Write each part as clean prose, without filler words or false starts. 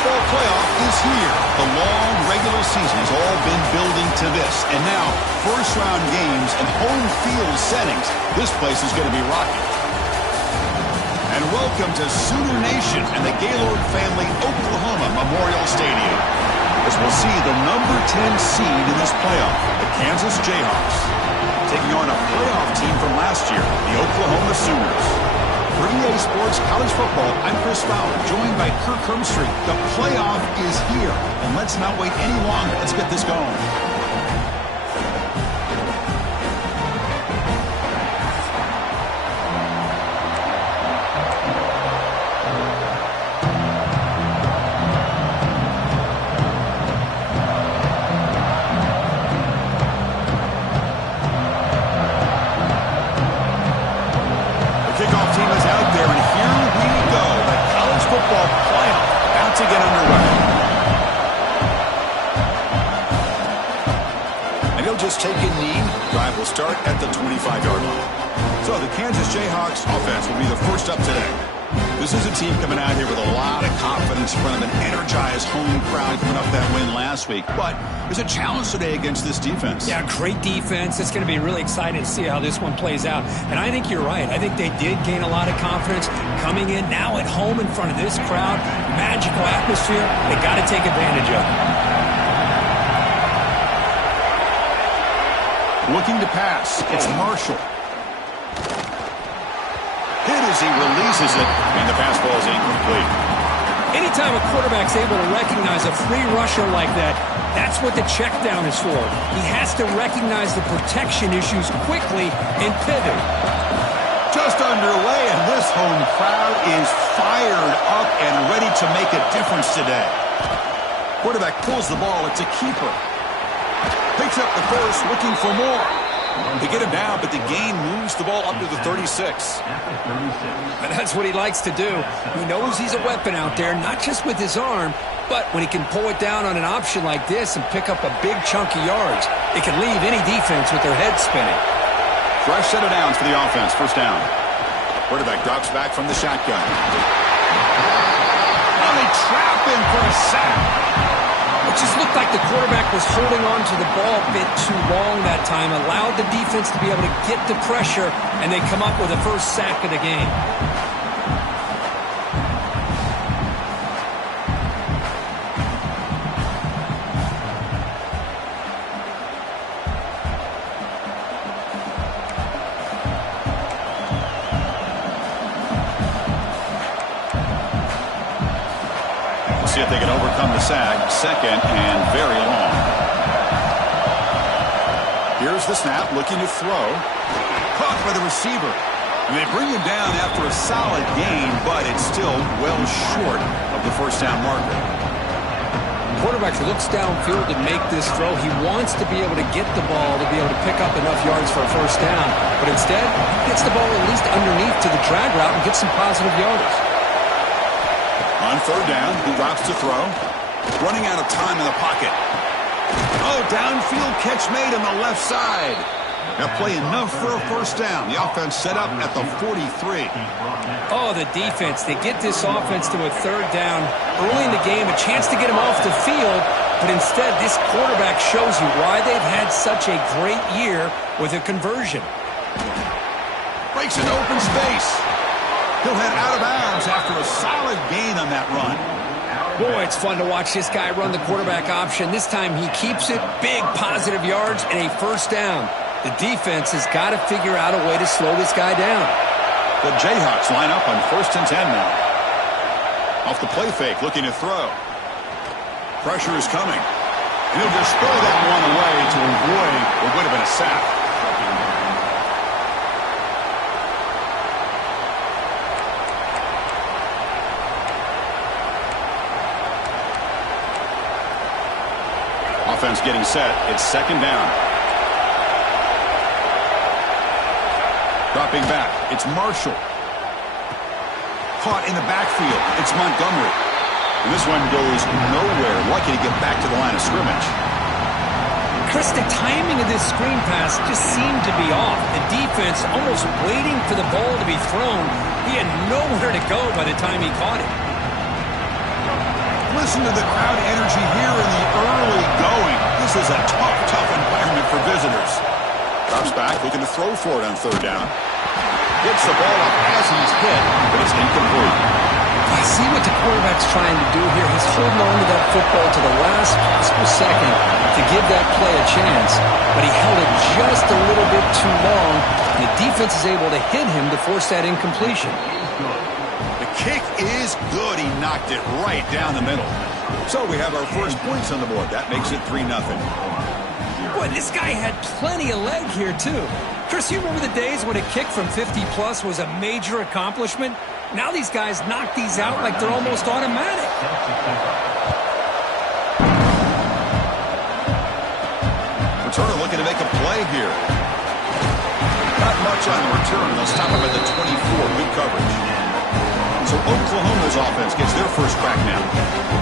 football playoff is here. The long regular season has all been building to this. And now, first-round games and home field settings. This place is going to be rocking. And welcome to Sooner Nation and the Gaylord Family Oklahoma Memorial Stadium, as we'll see the number 10 seed in this playoff, the Kansas Jayhawks, taking on a playoff team from last year, the Oklahoma Sooners. For EA Sports College Football, I'm Chris Fowler, joined by Kirk Hermstreet. The playoff is here, and let's not wait any longer. Let's get this going. Kickoff team is out there, and here we go. The college football playoff about to get underway. And he'll just take a knee. Drive will start at the 25-yard line. So the Kansas Jayhawks offense will be the first up today. This is a team coming out here with a lot of confidence in front of an energized home crowd coming up that win last week. But there's a challenge today against this defense. Yeah, great defense. It's going to be really exciting to see how this one plays out. And I think you're right. I think they did gain a lot of confidence coming in now at home in front of this crowd. Magical atmosphere. They got to take advantage of it. Looking to pass. It's Marshall. Hit as he releases it, and the pass ball is incomplete. Anytime a quarterback's able to recognize a free rusher like that, that's what the check down is for. He has to recognize the protection issues quickly and pivot. Just underway, and this home crowd is fired up and ready to make a difference today. Quarterback pulls the ball. It's a keeper. Picks up the first, looking for more. They get him down, but the gain moves the ball up to the 36. And that's what he likes to do. He knows he's a weapon out there, not just with his arm, but when he can pull it down on an option like this and pick up a big chunk of yards, it can leave any defense with their head spinning. Fresh set of downs for the offense. First down. Quarterback drops back from the shotgun. And they trap him for a sack. It just looked like the quarterback was holding on to the ball a bit too long that time, allowed the defense to be able to get the pressure, and they come up with the first sack of the game. See if they can overcome the sag. Second and very long. Here's the snap, looking to throw. Caught by the receiver. And they bring him down after a solid gain, but it's still well short of the first down marker. Quarterback looks downfield to make this throw. He wants to be able to get the ball to be able to pick up enough yards for a first down. But instead, he gets the ball at least underneath to the drag route and gets some positive yardage. On third down, he drops to throw. Running out of time in the pocket. Oh, downfield catch made on the left side. That play enough for a first down. The offense set up at the 43. Oh, the defense. They get this offense to a third down early in the game, a chance to get him off the field. But instead, this quarterback shows you why they've had such a great year with a conversion. Breaks into open space. He'll head out of bounds after a solid gain on that run. Boy, it's fun to watch this guy run the quarterback option. This time he keeps it, big positive yards, and a first down. The defense has got to figure out a way to slow this guy down. The Jayhawks line up on 1st and 10 now. Off the play fake, looking to throw. Pressure is coming. And he'll just throw that one away to avoid what would have been a sack. Offense getting set. It's second down. Dropping back. It's Marshall. Caught in the backfield. It's Montgomery. And this one goes nowhere. Lucky to get back to the line of scrimmage. Chris, the timing of this screen pass just seemed to be off. The defense almost waiting for the ball to be thrown. He had nowhere to go by the time he caught it. Listen to the crowd energy here in the early going. This is a tough environment for visitors. Drops back, looking to throw for it on third down. Gets the ball up as he's hit, but it's incomplete. I see what the quarterback's trying to do here. He's holding on to that football to the last possible second to give that play a chance, but he held it just a little bit too long, and the defense is able to hit him to force that incompletion. The kick is good. He knocked it right down the middle. So we have our first points on the board. That makes it 3-0. Boy, this guy had plenty of leg here, too. Chris, you remember the days when a kick from 50-plus was a major accomplishment? Now these guys knock these out like they're almost automatic. Returner looking to make a play here. Not much on the return. They'll stop him at the 24. Good coverage. So Oklahoma's offense gets their first crack now.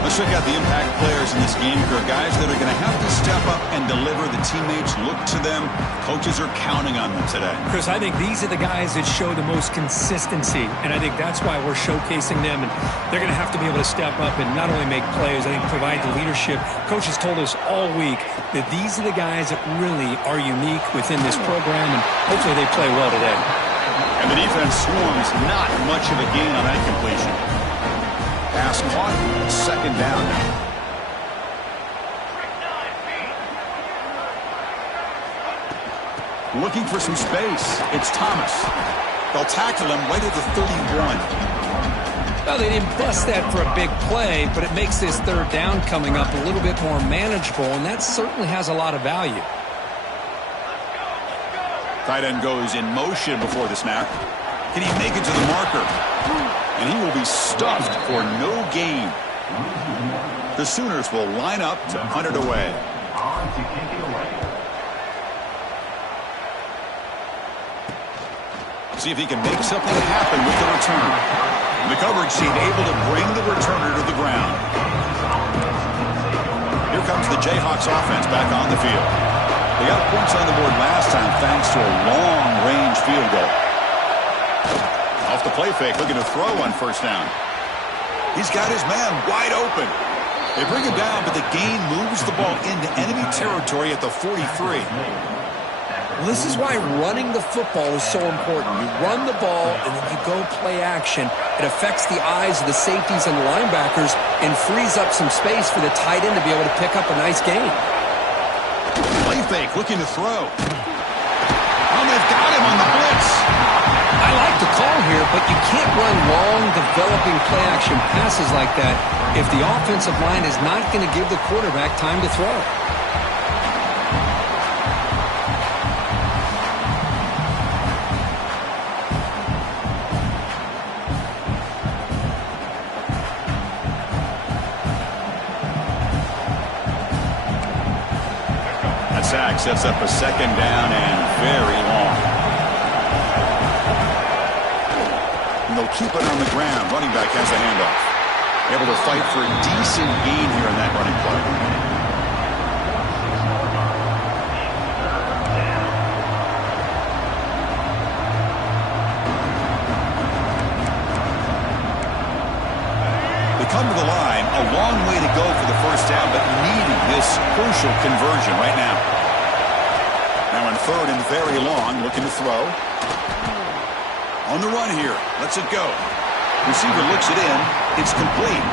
Let's check out the impact players in this game here. Guys that are going to have to step up and deliver. The teammates look to them. Coaches are counting on them today. Chris, I think these are the guys that show the most consistency, and I think that's why we're showcasing them. And they're going to have to be able to step up and not only make plays, I think provide the leadership. Coaches told us all week that these are the guys that really are unique within this program, and hopefully they play well today. And the defense swarms, not much of a gain on that completion. Pass caught, second down now. Looking for some space. It's Thomas. They'll tackle him right at the 31. Well, they didn't bust that for a big play, but it makes this third down coming up a little bit more manageable, and that certainly has a lot of value. Tight end goes in motion before the snap. Can he make it to the marker? And he will be stuffed for no gain. The Sooners will line up to punt it away. See if he can make something happen with the return. The coverage team able to bring the returner to the ground. Here comes the Jayhawks offense back on the field. They got points on the board last time thanks to a long-range field goal. Off the play fake, looking to throw on first down. He's got his man wide open. They bring him down, but the gain moves the ball into enemy territory at the 43. This is why running the football is so important. You run the ball, and then you go play action. It affects the eyes of the safeties and the linebackers and frees up some space for the tight end to be able to pick up a nice gain. Play fake, looking to throw. Oh, they've got him on the blitz. I like the call here, but you can't run long, developing play-action passes like that if the offensive line is not going to give the quarterback time to throw. Sack sets up a second down and very long. And they'll keep it on the ground. Running back has the handoff. Able to fight for a decent gain here in that running play. They come to the line. A long way to go for the first down, but needing this crucial conversion right now. Now on third and very long, looking to throw. On the run here. Lets it go. Receiver looks it in. It's complete.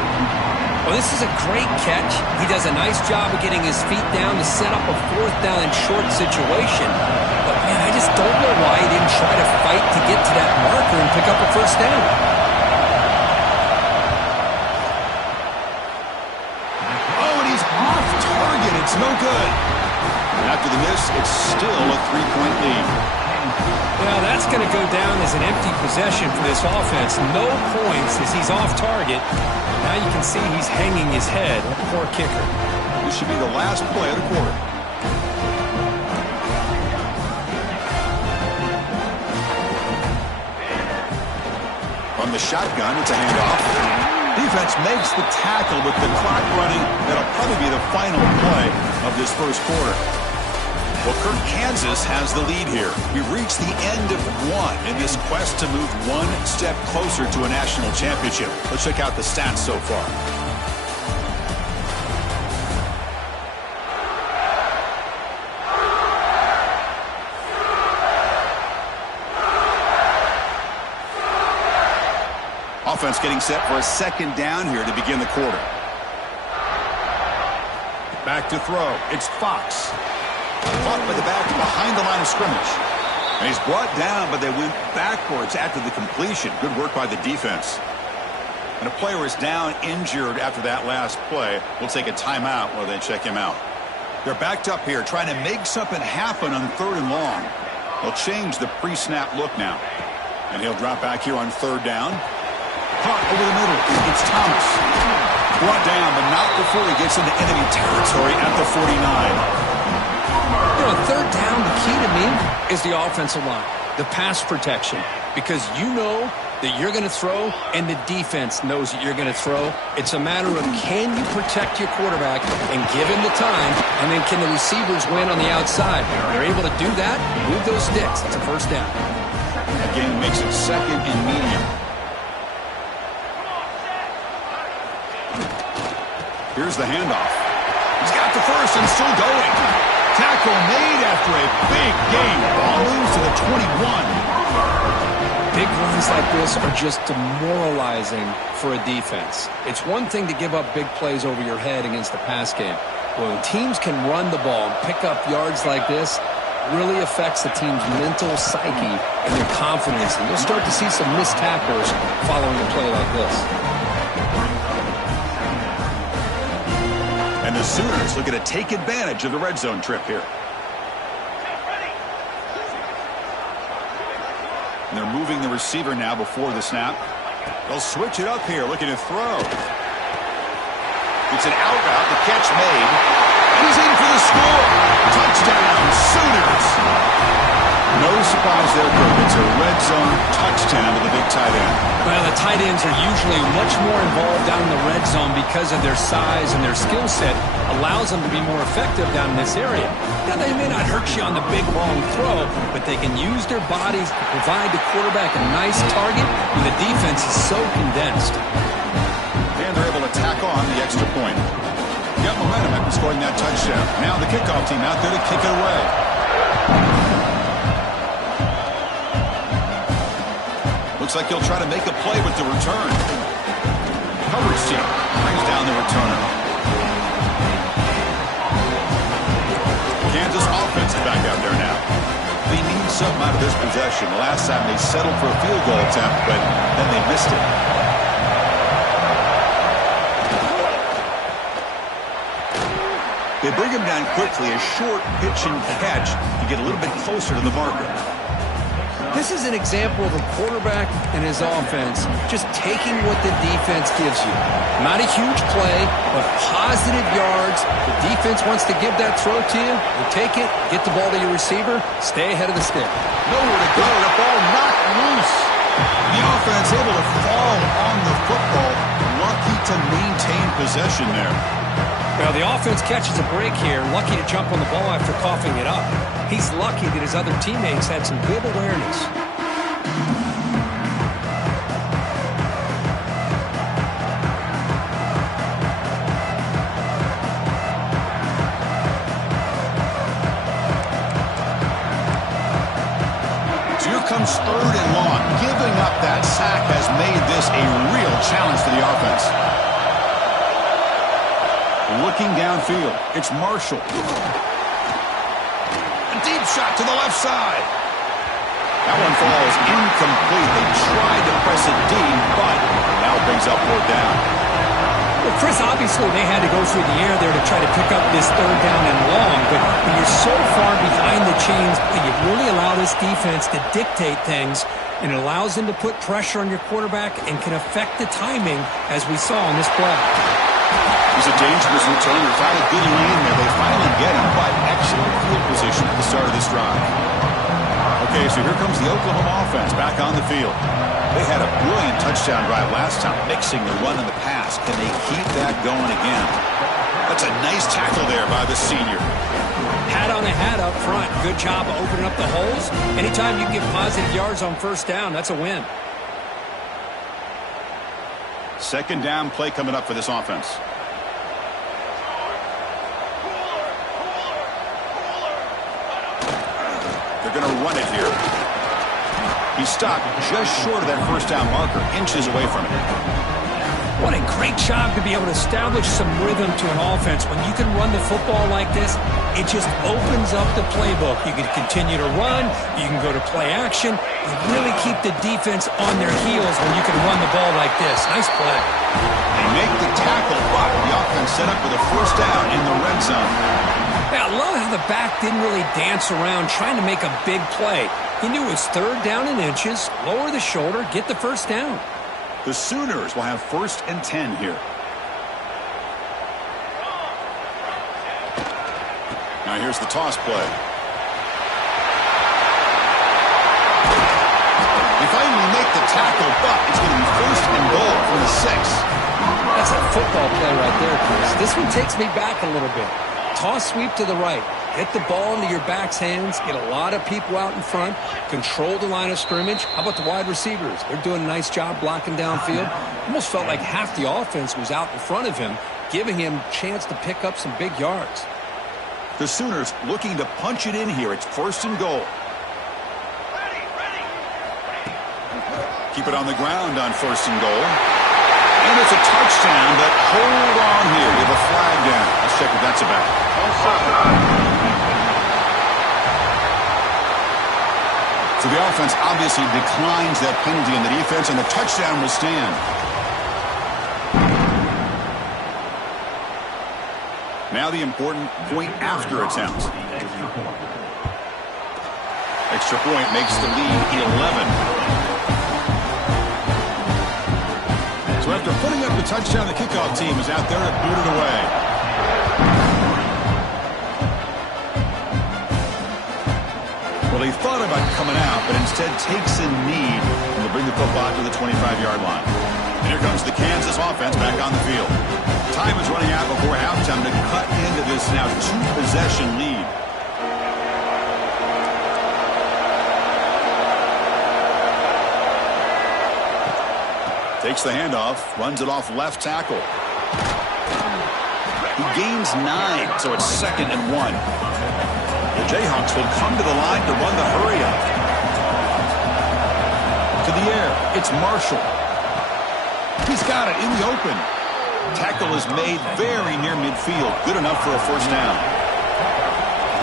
Well, this is a great catch. He does a nice job of getting his feet down to set up a fourth down and short situation. But, man, I just don't know why he didn't try to fight to get to that marker and pick up a first down. Oh, and he's off target. It's no good. After the miss, it's still a 3-point lead. Well, that's going to go down as an empty possession for this offense. No points as he's off target. Now you can see he's hanging his head. Poor kicker. This should be the last play of the quarter. From the shotgun, it's a handoff. Defense makes the tackle with the clock running. That'll probably be the final play of this first quarter. Well, Kirk, Kansas has the lead here. We've reached the end of one in this quest to move one step closer to a national championship. Let's check out the stats so far. offense getting set for a second down here to begin the quarter. Back to throw. It's Fox. Caught by the back behind the line of scrimmage. And he's brought down, but they went backwards after the completion. Good work by the defense. And a player is down injured after that last play. We'll take a timeout while they check him out. They're backed up here trying to make something happen on 3rd and long. They'll change the pre-snap look now. And he'll drop back here on 3rd down. Caught over the middle. It's Thomas. Brought down, but not before he gets into enemy territory at the 49. You know, on 3rd down, the key to me is the offensive line, the pass protection, because you know that you're going to throw and the defense knows that you're going to throw. It's a matter of can you protect your quarterback and give him the time, and then can the receivers win on the outside? They're able to do that, move those sticks. It's a 1st down. Again, makes it 2nd and medium. Here's the handoff. He's got the first and still going. Tackle made after a big gain. Ball moves to the 21. Big runs like this are just demoralizing for a defense. It's one thing to give up big plays over your head against the pass game. When teams can run the ball and pick up yards like this, it really affects the team's mental psyche and their confidence. And you'll start to see some missed tackles following a play like this. And the Sooners looking to take advantage of the red zone trip here. And they're moving the receiver now before the snap. They'll switch it up here, looking to throw. It's an out route, the catch made. And he's in for the score. Touchdown, Sooners. No surprise there, Kirk. It's a red zone touchdown to the big tight end. Well, the tight ends are usually much more involved down in the red zone because of their size and their skill set allows them to be more effective down in this area. Now, they may not hurt you on the big, long throw, but they can use their bodies to provide the quarterback a nice target when the defense is so condensed. And they're able to tack on the extra point. Got momentum after scoring that touchdown. Now the kickoff team out there to kick it away. Looks like he'll try to make a play with the return. Coverage team brings down the returner. Kansas offense is back out there now. They need something out of this possession. The last time they settled for a field goal attempt, but then they missed it. They bring him down quickly, a short pitch and catch to get a little bit closer to the marker. This is an example of a quarterback and his offense just taking what the defense gives you. Not a huge play, but positive yards. The defense wants to give that throw to you. You take it, get the ball to your receiver, stay ahead of the stick. Nowhere to go. The ball knocked loose. The offense able to fall on the football. Lucky to maintain possession there. Well, the offense catches a break here, lucky to jump on the ball after coughing it up. He's lucky that his other teammates had some good awareness. So here comes 3rd and long. Giving up that sack has made this a real challenge for the offense. Looking downfield, it's Marshall. A deep shot to the left side. That one falls incomplete. They tried to press it deep, but now brings up 4th down. Well, Chris, obviously they had to go through the air there to try to pick up this 3rd down and long, but when you're so far behind the chains, you really allow this defense to dictate things, and it allows them to put pressure on your quarterback and can affect the timing, as we saw in this play. He's a dangerous returner. Found a good lane there. They finally get him, but excellent field position at the start of this drive. Okay, so here comes the Oklahoma offense back on the field. They had a brilliant touchdown drive last time, mixing the run and the pass. Can they keep that going again? That's a nice tackle there by the senior. Hat on the hat up front. Good job of opening up the holes. Anytime you can get positive yards on 1st down, that's a win. 2nd down play coming up for this offense. They're going to run it here. He stopped just short of that first down marker, inches away from it. What a great job to be able to establish some rhythm to an offense. When you can run the football like this, it just opens up the playbook. You can continue to run. You can go to play action. You really keep the defense on their heels when you can run the ball like this. Nice play. They make the tackle, but the offense set up with a first down in the red zone. Yeah, I love how the back didn't really dance around trying to make a big play. He knew it was third down in inches, lower the shoulder, get the first down. The Sooners will have 1st and 10 here. Now here's the toss play. They finally make the tackle, but it's going to be 1st and goal from the 6. That's a football play right there, Chris. This one takes me back a little bit. Toss sweep to the right. Get the ball into your back's hands. Get a lot of people out in front. Control the line of scrimmage. How about the wide receivers? They're doing a nice job blocking downfield. Almost felt like half the offense was out in front of him, giving him a chance to pick up some big yards. The Sooners looking to punch it in here. It's 1st and goal. Keep it on the ground on 1st and goal. And it's a touchdown, but hold on here. We have a flag down. Let's check what that's about. So the offense obviously declines that penalty in the defense, and the touchdown will stand. Now the important point after attempt. Extra point makes the lead 11. So after putting up the touchdown, the kickoff team is out there to boot it away. Well, he thought about coming out, but instead takes a knee to bring the football to the 25-yard line. And here comes the Kansas offense back on the field. Time is running out before halftime to cut into this now 2-possession lead. Takes the handoff, runs it off left tackle. He gains 9, so it's 2nd and 1. The Jayhawks will come to the line to run the hurry up. To the air, it's Marshall. He's got it in the open. Tackle is made very near midfield. Good enough for a first down.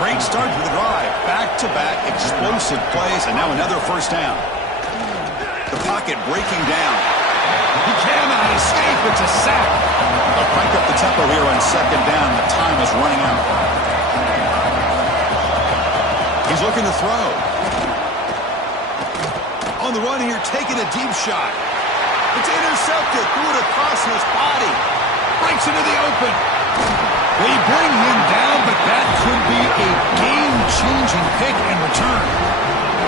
Great start to the drive. Back-to-back explosive plays, and now another first down. The pocket breaking down. He cannot escape. It's a sack. They'll crank up the tempo here on 2nd down. The time is running out. He's looking to throw. On the run here, taking a deep shot. It's intercepted. Threw it across his body. Breaks into the open. They bring him down, but that could be a game-changing pick and return.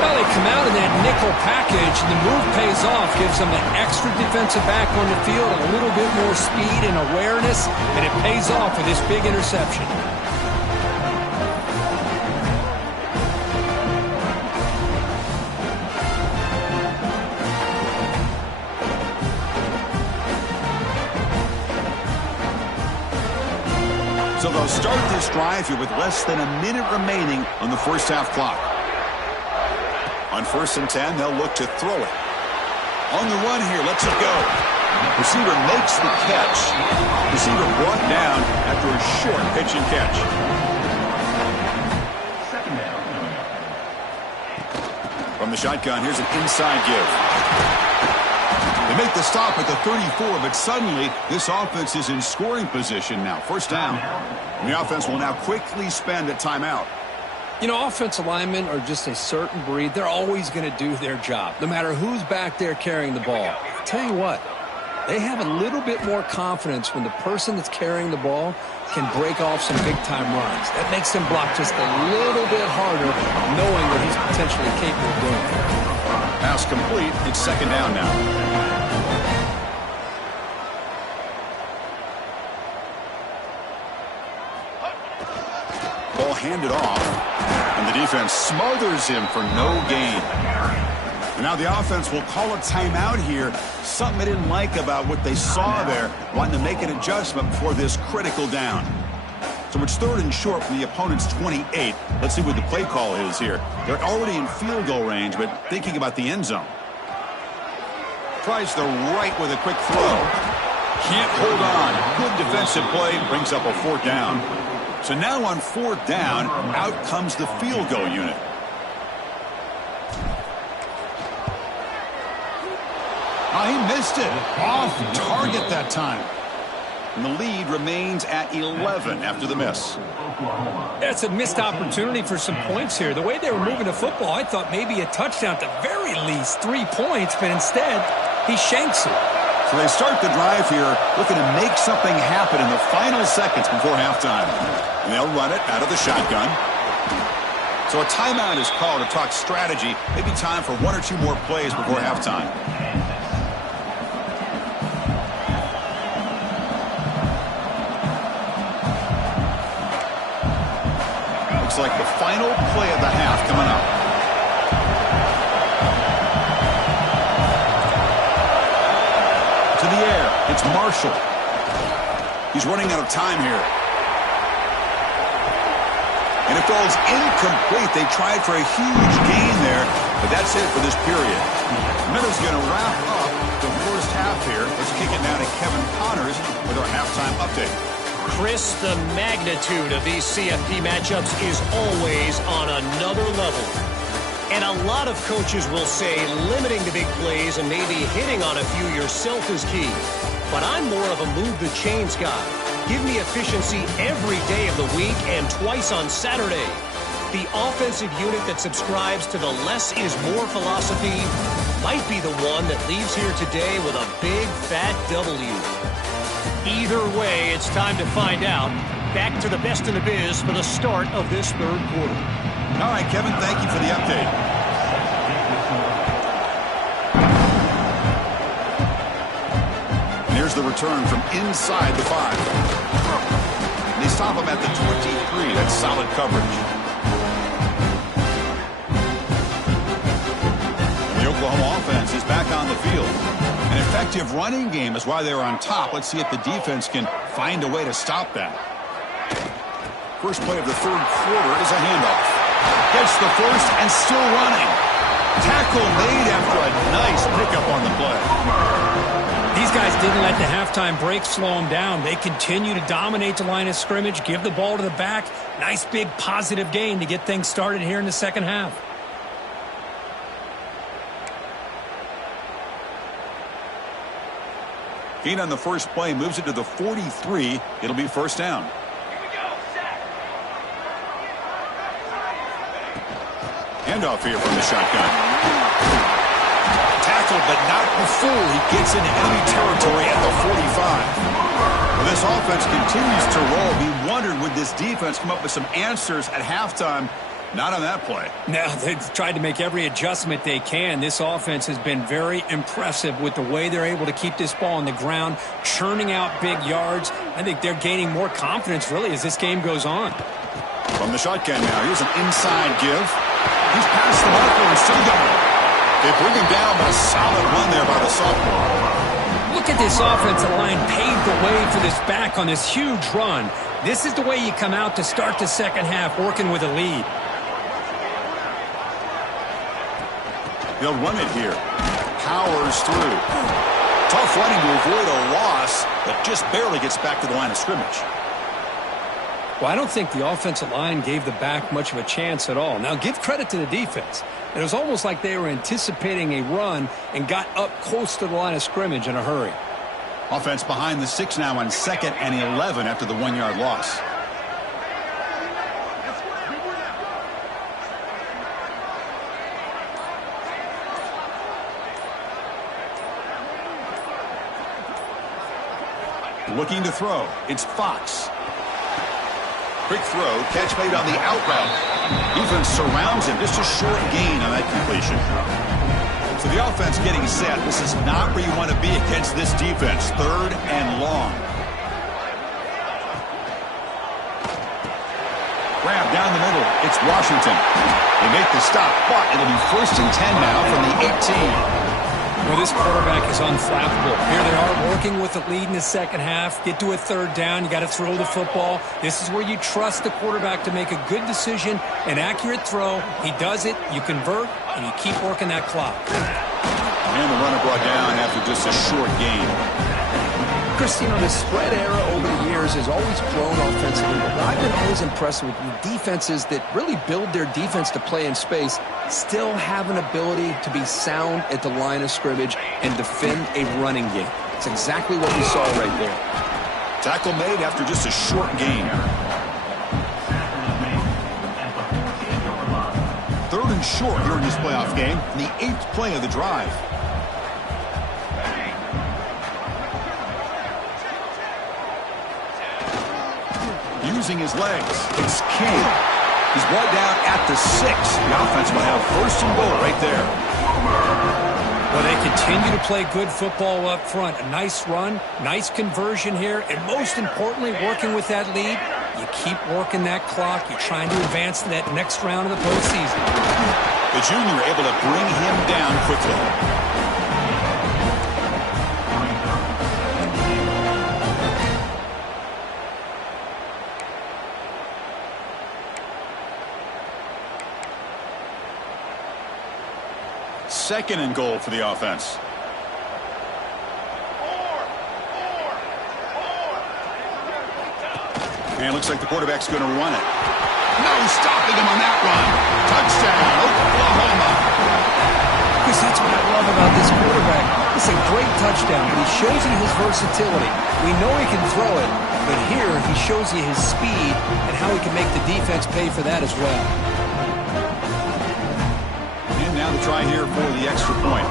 Well, they come out in that nickel package, and the move pays off, gives them an extra defensive back on the field, a little bit more speed and awareness, and it pays off with this big interception. So they'll start this drive here with less than a minute remaining on the first half clock. On 1st and 10, they'll look to throw it. On the run here, lets it go. Receiver makes the catch. Receiver brought down after a short pitch and catch. From the shotgun, here's an inside give. They make the stop at the 34, but suddenly this offense is in scoring position now. First down. And the offense will now quickly spend a timeout. You know, offensive linemen are just a certain breed. They're always going to do their job, no matter who's back there carrying the ball. I'll tell you what, they have a little bit more confidence when the person that's carrying the ball can break off some big-time runs. That makes them block just a little bit harder, knowing what he's potentially capable of doing. Pass complete. It's 2nd down now. Ball handed off, and the defense smothers him for no gain. And now the offense will call a timeout here. Something they didn't like about what they saw there, wanting to make an adjustment before this critical down. So it's 3rd and short from the opponent's 28. Let's see what the play call is here. They're already in field goal range, but thinking about the end zone. Tries the right with a quick throw. Can't hold on. Good defensive play. Brings up a 4th down. So now on 4th down, out comes the field goal unit. Oh, he missed it. Off target that time. And the lead remains at 11 after the miss. That's a missed opportunity for some points here. The way they were moving the football, I thought maybe a touchdown, at the very least 3 points, but instead he shanks it. So they start the drive here looking to make something happen in the final seconds before halftime. And they'll run it out of the shotgun. So a timeout is called to talk strategy. Maybe time for 1 or 2 more plays before halftime. Looks like the final play of the half coming up. To the air, it's Marshall. He's running out of time here. And it falls incomplete. They tried for a huge gain there, but that's it for this period. Miller's going to wrap up the first half here. Let's kick it now to Kevin Connors with our halftime update. Chris, the magnitude of these CFP matchups is always on another level. And a lot of coaches will say limiting the big plays and maybe hitting on a few yourself is key. But I'm more of a move the chains guy. Give me efficiency every day of the week and twice on Saturday. The offensive unit that subscribes to the less is more philosophy might be the one that leaves here today with a big fat W. Either way, it's time to find out. Back to the best in the biz for the start of this 3rd quarter. All right, Kevin, thank you for the update. And here's the return from inside the 5. And they stop him at the 23. That's solid coverage. And the Oklahoma offense is back on the field. An effective running game is why they were on top. Let's see if the defense can find a way to stop that. First play of the 3rd quarter is a handoff. Gets the first and still running. Tackle made after a nice pickup on the play. These guys didn't let the halftime break slow them down. They continue to dominate the line of scrimmage, give the ball to the back. Nice big positive gain to get things started here in the second half. Gain on the first play moves it to the 43. It'll be 1st down. Handoff here from the shotgun. Tackled, but not before he gets into enemy territory at the 45. Well, this offense continues to roll. We wondered, would this defense come up with some answers at halftime? Not on that play. Now, they've tried to make every adjustment they can. This offense has been very impressive with the way they're able to keep this ball on the ground, churning out big yards. I think they're gaining more confidence, really, as this game goes on. From the shotgun now, here's an inside give. He's past the marker and still going. They bring him down, but a solid run there by the sophomore. Look at this offensive line paved the way for this back on this huge run. This is the way you come out to start the second half, working with a lead. They'll run it here. Powers through. Tough running to avoid a loss, but just barely gets back to the line of scrimmage. Well, I don't think the offensive line gave the back much of a chance at all. Now, give credit to the defense. It was almost like they were anticipating a run and got up close to the line of scrimmage in a hurry. Offense behind the 6 now on 2nd and 11 after the 1-yard loss. Looking to throw. It's Fox. Quick throw. Catch made on the out route. Defense surrounds him. Just a short gain on that completion. So the offense getting set. This is not where you want to be against this defense. 3rd and long. Grab down the middle. It's Washington. They make the stop, but it'll be 1st and 10 now from the 18. Well, this quarterback is unflappable. Here they are working with a lead in the second half. Get to a third down. You got to throw the football. This is where you trust the quarterback to make a good decision, an accurate throw. He does it, you convert, and you keep working that clock. And the runner brought down after just a short gain. Chris, you know, the spread era over the years has always grown offensively, but I've been always impressed with the defenses that really build their defense to play in space, still have an ability to be sound at the line of scrimmage and defend a running game. It's exactly what we saw right there. Tackle made after just a short gain. Third and short here in this playoff game, the 8th play of the drive. Using his legs, it's King. He's brought down at the 6. The offense will have first and goal right there. Well, they continue to play good football up front. A nice run, nice conversion here, and most importantly, working with that lead, you keep working that clock. You're trying to advance to that next round of the postseason. The junior able to bring him down quickly. Second and goal for the offense. And it looks like the quarterback's going to run it. No stopping him on that run. Touchdown, Oklahoma. Chris, that's what I love about this quarterback. It's a great touchdown, but he shows you his versatility. We know he can throw it, but here he shows you his speed and how he can make the defense pay for that as well. Now the try here for the extra point.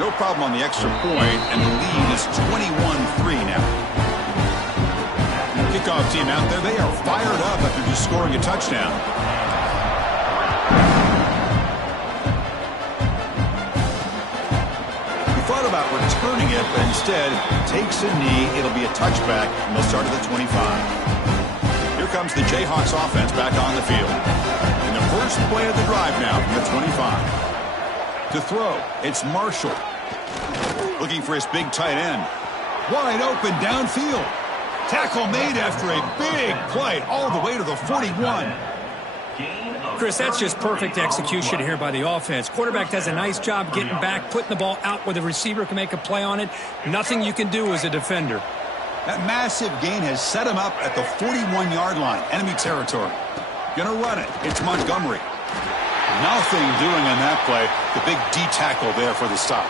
No problem on the extra point, and the lead is 21-3 now. Kickoff team out there, they are fired up after just scoring a touchdown. He thought about returning it, but instead takes a knee. It'll be a touchback, and they'll start at the 25. Here comes the Jayhawks offense back on the field. First play of the drive now from the 25. To throw, it's Marshall. Looking for his big tight end. Wide open downfield. Tackle made after a big play all the way to the 41. Chris, that's just perfect execution here by the offense. Quarterback does a nice job getting back, putting the ball out where the receiver can make a play on it. Nothing you can do as a defender. That massive gain has set him up at the 41-yard line, enemy territory. Gonna run it. It's Montgomery. Nothing doing on that play. The big D tackle there for the stop.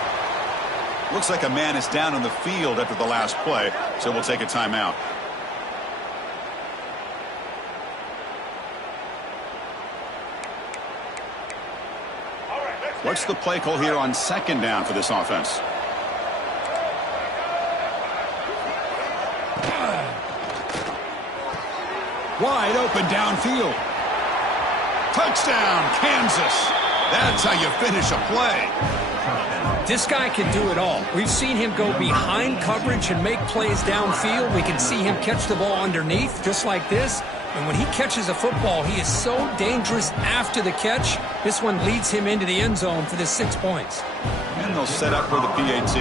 Looks like a man is down on the field after the last play, so we'll take a timeout. What's the play call here on second down for this offense? Wide open downfield. Touchdown, Kansas. That's how you finish a play. This guy can do it all. We've seen him go behind coverage and make plays downfield. We can see him catch the ball underneath, just like this. And when he catches a football, he is so dangerous after the catch. This one leads him into the end zone for the 6 points. And they'll set up for the PAT.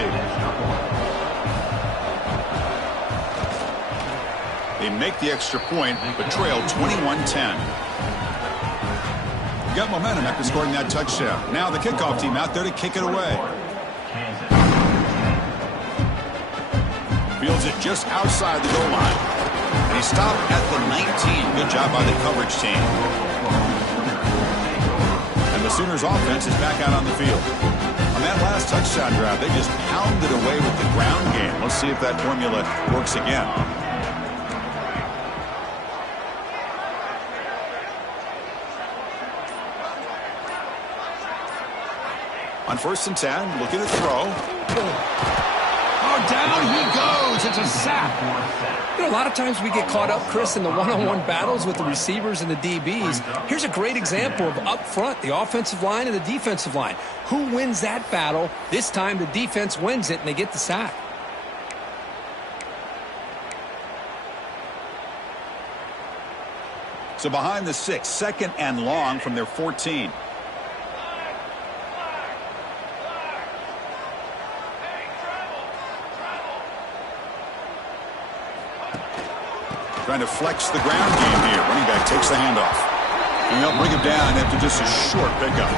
They make the extra point, but trail 21-10. Got momentum after scoring that touchdown. Now the kickoff team out there to kick it away. Fields it just outside the goal line. And he stopped at the 19. Good job by the coverage team. And the Sooners offense is back out on the field. On that last touchdown drive, they just pounded away with the ground game. Let's see if that formula works again. On 1st and 10, looking to throw. Oh, down he goes. It's a sack. You know, a lot of times we get caught up, Chris, in the one-on-one battles with the receivers and the DBs. Here's a great example of up front, the offensive line and the defensive line. Who wins that battle? This time the defense wins it, and they get the sack. So behind the 6, 2nd and long from their 14. trying to flex the ground game here. Running back takes the handoff. And they'll bring him down after just a short pickup.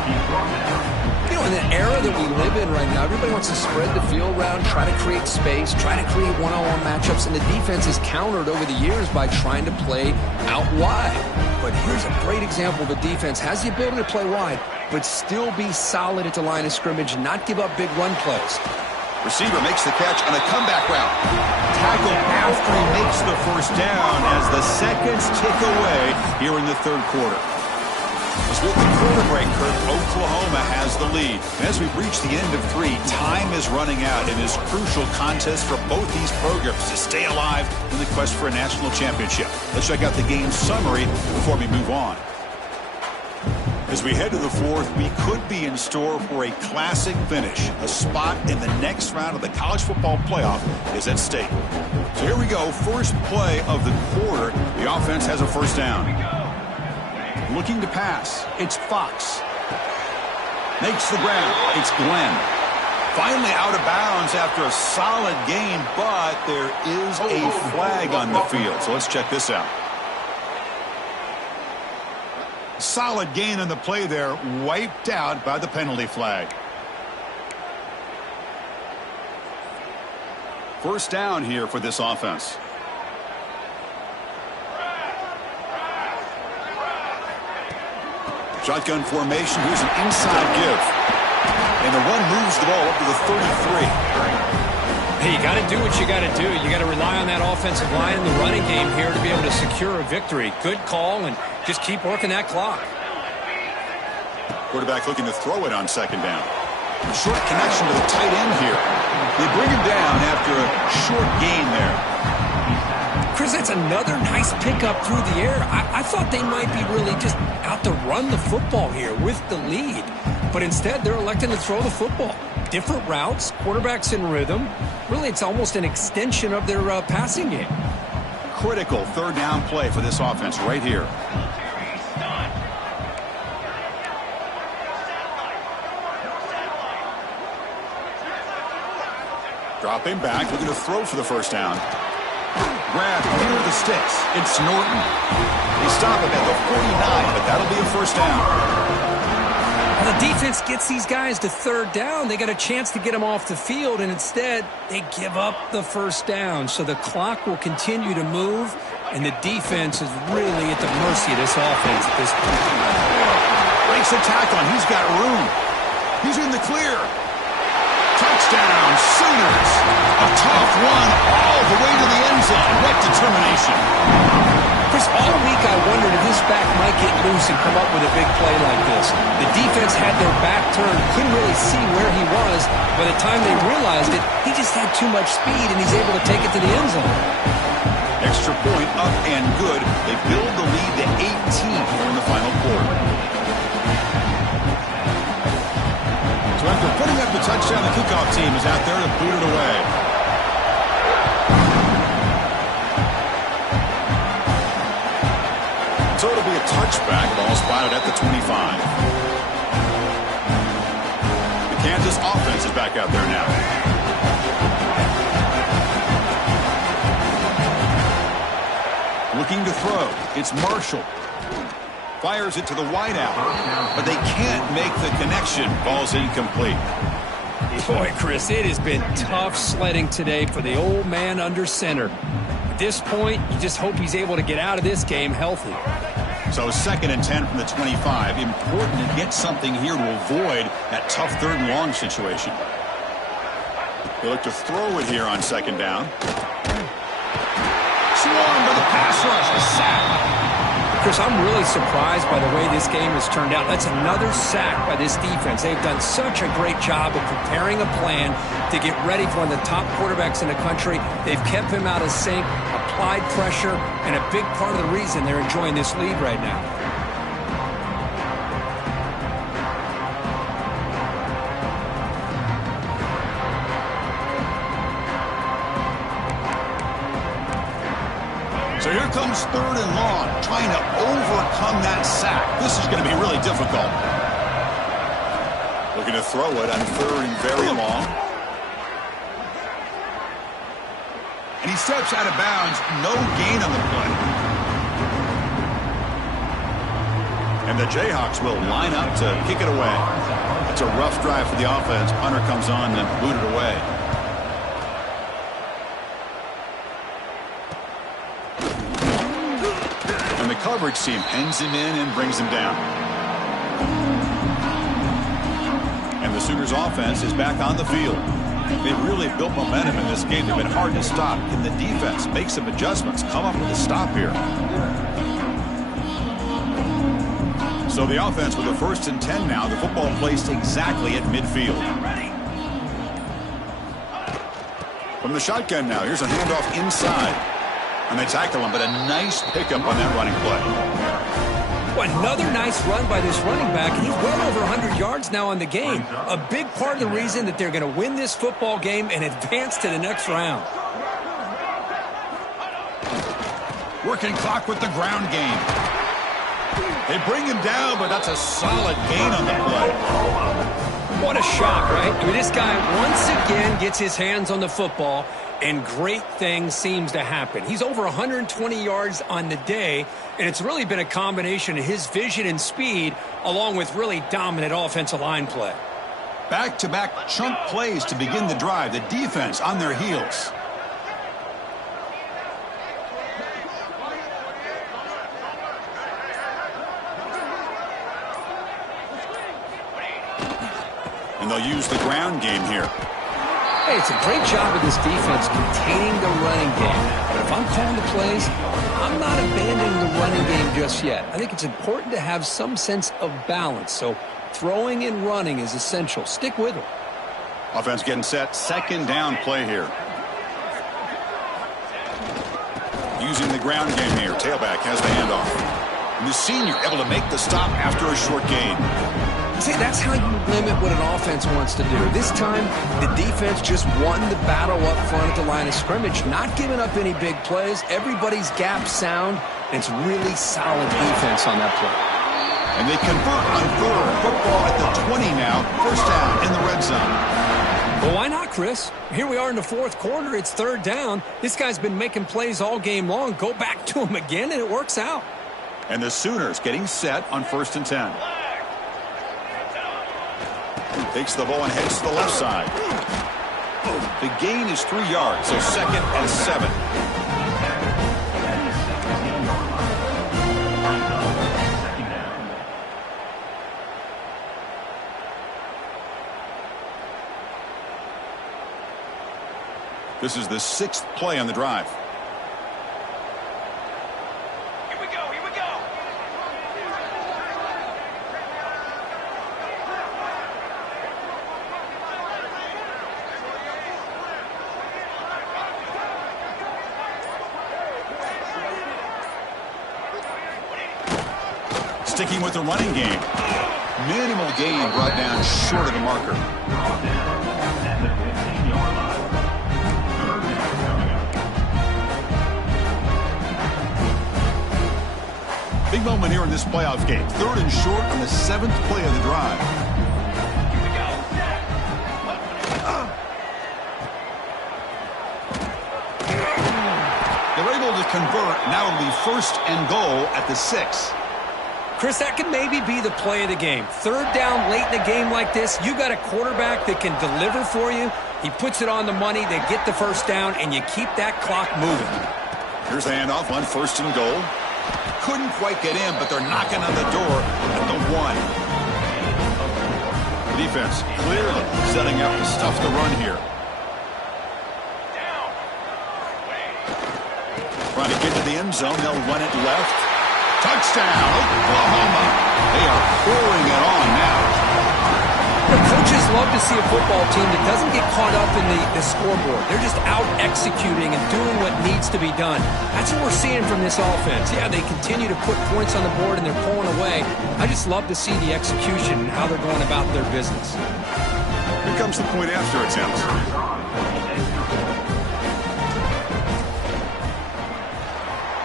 You know, in the era that we live in right now, everybody wants to spread the field around, try to create space, try to create one-on-one matchups, and the defense is countered over the years by trying to play out wide. But here's a great example of a defense has the ability to play wide, but still be solid at the line of scrimmage and not give up big run plays. Receiver makes the catch on a comeback route. Tackle after he makes the first down as the seconds tick away here in the third quarter. As with the quarter break, Kirk, Oklahoma has the lead. And as we reach the end of 3, time is running out in this crucial contest for both these programs to stay alive in the quest for a national championship. Let's check out the game summary before we move on. As we head to the fourth, we could be in store for a classic finish. A spot in the next round of the college football playoff is at stake. So here we go. First play of the quarter. The offense has a first down. Looking to pass. It's Fox. Makes the grab. It's Glenn. Finally out of bounds after a solid game, but there is a flag on the field. So let's check this out. Solid gain on the play there, wiped out by the penalty flag. First down here for this offense. Shotgun formation. Here's an inside give. And the run moves the ball up to the 33. Hey, you got to do what you got to do. You got to rely on that offensive line in the running game here to be able to secure a victory. Good call, and just keep working that clock. Quarterback looking to throw it on second down. A short connection to the tight end here. They bring him down after a short gain there. Chris, that's another nice pickup through the air. I thought they might be really just out to run the football here with the lead. But instead, they're electing to throw the football. Different routes, quarterbacks in rhythm. Really, it's almost an extension of their passing game. Critical third down play for this offense right here. Dropping back, looking to throw for the first down. Grab near the sticks. It's Norton. They stop him at the 49, but that'll be a first down. Well, the defense gets these guys to third down. They got a chance to get them off the field, and instead they give up the first down. So the clock will continue to move, and the defense is really at the mercy of this offense at this point. Breaks the tackle, and he's got room. He's in the clear. Touchdown, Sooners. A tough one all the way to the end zone. What determination. Chris, all week I wondered if this back might get loose and come up with a big play like this. The defense had their back turned, couldn't really see where he was. By the time they realized it, he just had too much speed, and he's able to take it to the end zone. Extra point up and good. They build the lead to 18 here in the final quarter. So after putting up the touchdown, the kickoff team is out there to boot it away. So it'll be a touchback. Ball spotted at the 25. The Kansas offense is back out there now. Looking to throw. It's Marshall. Fires it to the wideout, but they can't make the connection. Ball's incomplete. Boy, Chris, it has been tough sledding today for the old man under center. At this point, you just hope he's able to get out of this game healthy. So 2nd and 10 from the 25. Important to get something here to avoid that tough third and long situation. They look to throw it here on second down. Swarmed by the pass rush. A sack. Chris, I'm really surprised by the way this game has turned out. That's another sack by this defense. They've done such a great job of preparing a plan to get ready for one of the top quarterbacks in the country. They've kept him out of sync, applied pressure, and a big part of the reason they're enjoying this lead right now. So here comes 3rd and long, trying to overcome that sack. This is going to be really difficult. Looking to throw it on 3rd and very long. And he steps out of bounds. No gain on the play. And the Jayhawks will line up to kick it away. It's a rough drive for the offense. Punter comes on and booted away. And the coverage team pens him in and brings him down. And the Sooners offense is back on the field. They've really built momentum in this game. They've been hard to stop. Can the defense make some adjustments? Come up with a stop here. So the offense with a 1st and 10 now. The football placed exactly at midfield. From the shotgun now. Here's a handoff inside. And they tackle him, but a nice pickup on that running play. Well, another nice run by this running back. He's well over 100 yards now on the game. A big part of the reason that they're going to win this football game and advance to the next round. Working clock with the ground game. They bring him down, but that's a solid gain on the play. What a shot, right? I mean, this guy once again gets his hands on the football, and great things seems to happen. He's over 120 yards on the day, and it's really been a combination of his vision and speed, along with really dominant offensive line play. Back-to-back chunk plays to begin the drive. The defense on their heels. And they'll use the ground game here. Hey, it's a great job of this defense containing the running game. But if I'm calling the plays, I'm not abandoning the running game just yet. I think it's important to have some sense of balance. So throwing and running is essential. Stick with it. Offense getting set. 2nd down play here. Using the ground game here. Tailback has the handoff. And the senior able to make the stop after a short gain. See, that's how you limit what an offense wants to do. This time, the defense just won the battle up front at the line of scrimmage, not giving up any big plays. Everybody's gap sound, and it's really solid defense on that play. And they convert on 3rd. Football at the 20 now. 1st down in the red zone. Well, why not, Chris? Here we are in the 4th quarter. It's 3rd down. This guy's been making plays all game long. Go back to him again, and it works out. And the Sooners getting set on 1st and 10. Takes the ball and heads to the left side. The gain is 3 yards, so 2nd and 7. This is the 6th play on the drive. Sticking with the running game. Minimal gain brought down short of the marker. Big moment here in this playoff game. 3rd and short on the 7th play of the drive. They're able to convert. Now it'll be 1st and goal at the 6. Chris, that could maybe be the play of the game. 3rd down late in a game like this, you got a quarterback that can deliver for you. He puts it on the money, they get the 1st down, and you keep that clock moving. Here's the handoff on 1st and goal. Couldn't quite get in, but they're knocking on the door at the 1. The defense clearly setting up to stuff the run here. Trying to get to the end zone, they'll run it left. Touchdown, Oklahoma. They are pouring it on now. The coaches love to see a football team that doesn't get caught up in the scoreboard. They're just out executing and doing what needs to be done. That's what we're seeing from this offense. Yeah, they continue to put points on the board and they're pulling away. I just love to see the execution and how they're going about their business. Here comes the point after attempt.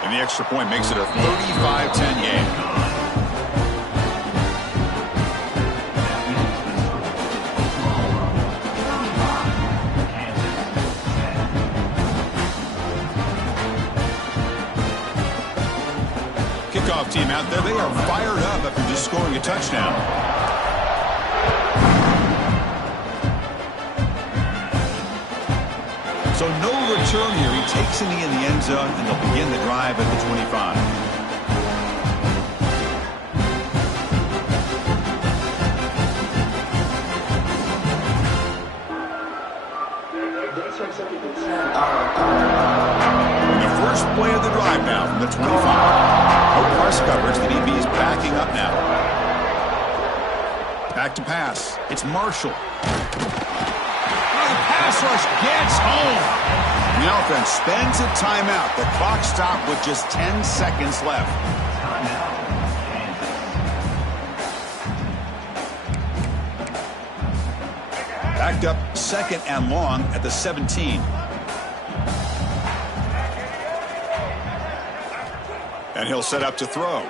And the extra point makes it a 35-10 game. Kickoff team out there, they are fired up after just scoring a touchdown. So no return here. He takes it in the end zone, and they'll begin the drive at the 25. And the first play of the drive now from the 25. No press coverage. The DB is backing up now. Back to pass. It's Marshall. The pass rush gets home. The offense spends a timeout. The clock stopped with just 10 seconds left. Backed up 2nd and long at the 17. And he'll set up to throw.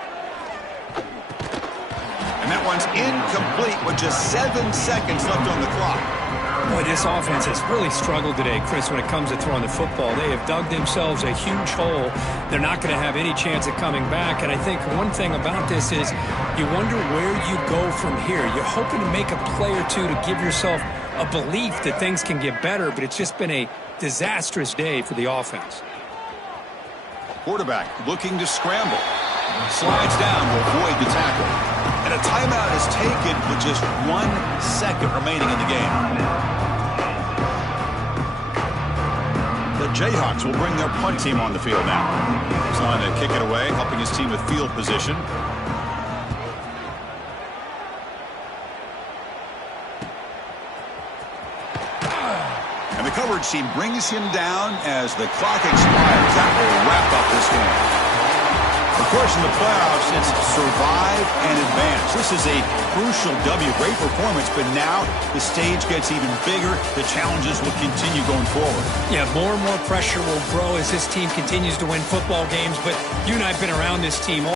And that one's incomplete with just 7 seconds left on the clock. Boy, this offense has really struggled today, Chris, when it comes to throwing the football. They have dug themselves a huge hole. They're not going to have any chance of coming back. And I think one thing about this is you wonder where you go from here. You're hoping to make a play or two to give yourself a belief that things can get better, but it's just been a disastrous day for the offense. Quarterback looking to scramble. Slides down to avoid the tackle. And a timeout is taken with just 1 second remaining in the game. The Jayhawks will bring their punt team on the field now. He's on to kick it away, helping his team with field position. And the coverage team brings him down as the clock expires. That will wrap up this game. Of course, in the playoffs, it's survive and advance. This is a crucial W. Great performance, but now the stage gets even bigger. The challenges will continue going forward. Yeah, more and more pressure will grow as this team continues to win football games, but you and I have been around this team